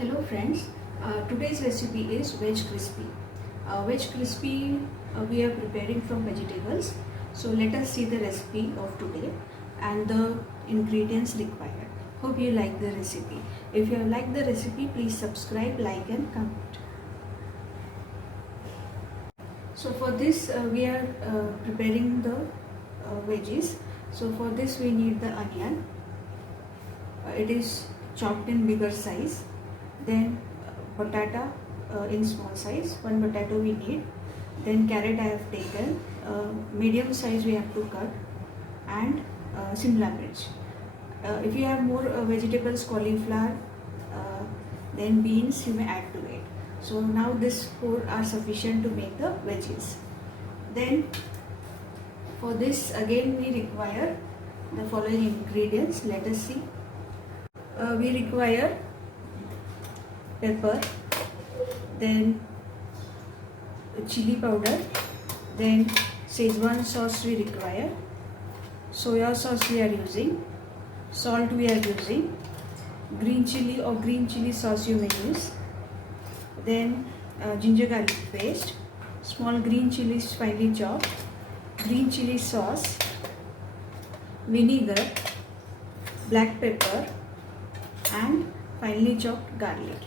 Hello friends, today's recipe is veg crispy. Veg crispy we are preparing from vegetables. So let us see the recipe of today and the ingredients required. Hope you like the recipe. If you have liked the recipe, please subscribe, like and comment. So for this we are preparing the veggies. So for this we need the onion. It is chopped in bigger size. Then potato in small size, one potato we need. Then carrot I have taken, medium size we have to cut, and Simla mirch. If you have more vegetables, cauliflower, then beans you may add to it. So now this four are sufficient to make the veggies. Then for this again we require the following ingredients. Let us see. We require pepper, then chili powder, then Szechuan sauce we require, soya sauce we are using, salt we are using, green chili or green chili sauce you may use, then ginger garlic paste, small green chilies finely chopped, green chili sauce, vinegar, black pepper and finely chopped garlic.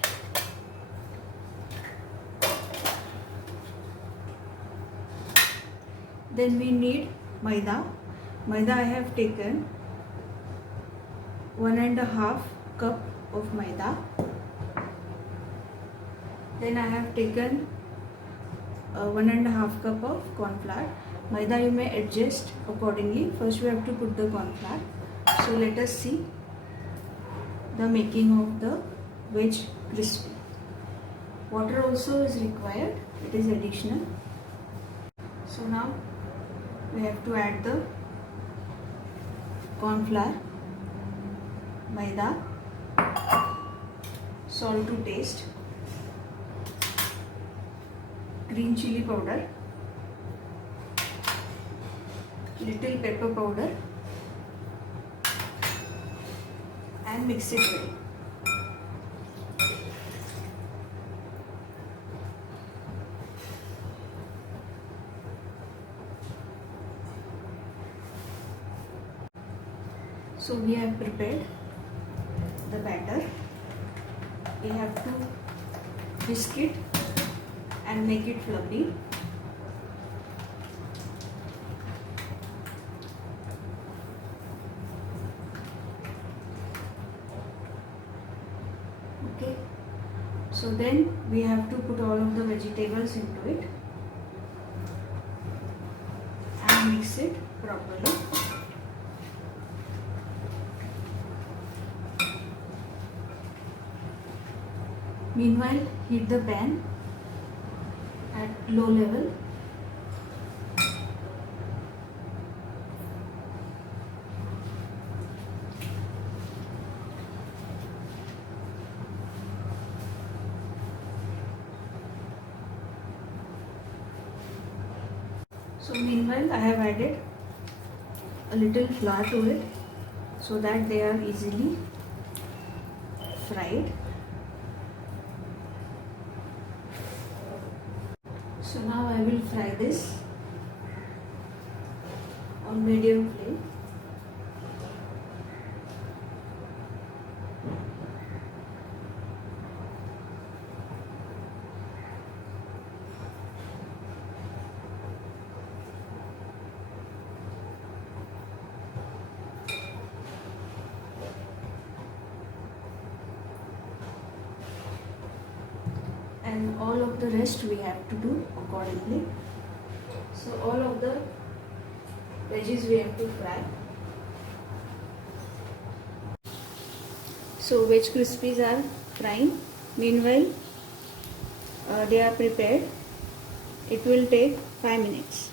Then we need maida. Maida I have taken 1.5 cup of maida. Then I have taken 1.5 cup of corn flour. Maida you may adjust accordingly. First we have to put the corn flour. So let us see the making of the veg crispy. Water also is required. It is additional. So now we have to add the corn flour, maida, salt to taste, green chili powder, little pepper powder and mix it well. So we have prepared the batter. We have to whisk it and make it fluffy. Okay. So then we have to put all of the vegetables into it and mix it properly. Meanwhile, heat the pan at low level. So meanwhile, I have added a little flour to it so that they are easily fried. So now I will fry this on medium flame. And all of the rest we have to do accordingly. So all of the veggies we have to fry. So veg crispies are frying. Meanwhile, they are prepared. It will take 5 minutes.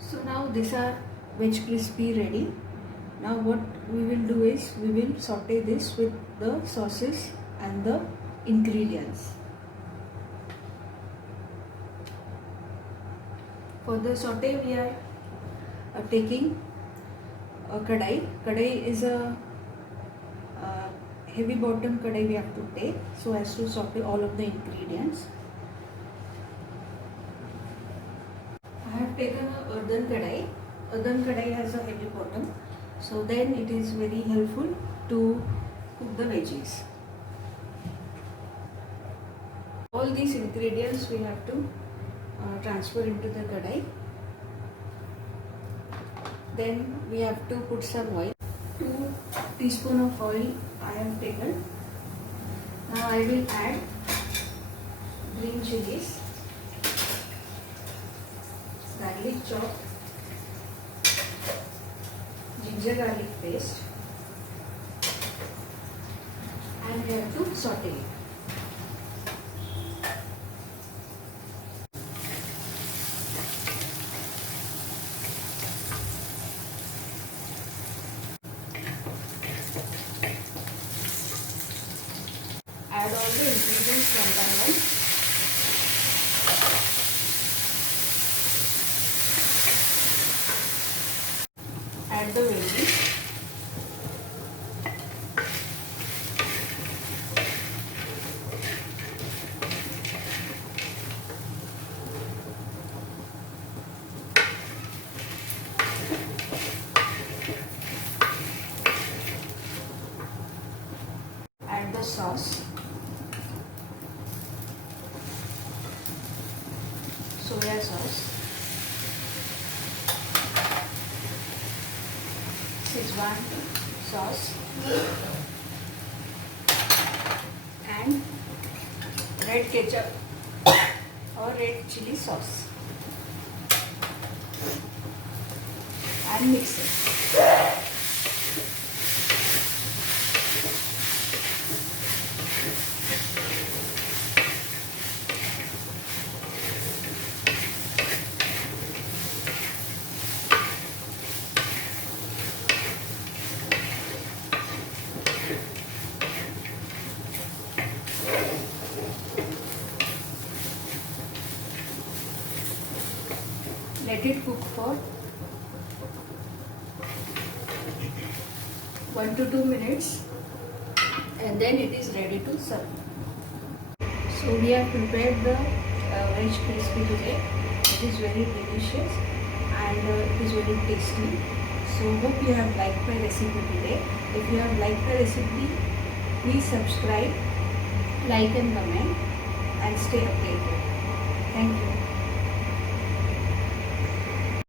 So now these are veg crispy ready. Now what we will do is we will saute this with the sauces and the ingredients. For the saute we are taking a kadai. Kadai is a heavy bottom kadai we have to take so as to saute all of the ingredients. I have taken a earthen kadai. Earthen kadai has a heavy bottom, so then it is very helpful to cook the veggies. All these ingredients we have to transfer into the kadai. Then we have to put some oil. 2 teaspoons of oil I have taken. Now I will add green chilies, garlic chop, ginger garlic paste, and we have to saute it. Add all the ingredients one by one. Add the veggies. Add the sauce. Soya sauce, Szechuan sauce, and red ketchup or red chili sauce, and mix it. Let it cook for 1 to 2 minutes and then it is ready to serve. So we have prepared the veg crispy today. It is very delicious and it is very tasty. So hope you have liked my recipe today. If you have liked the recipe, please subscribe, like and comment and stay updated. Thank you.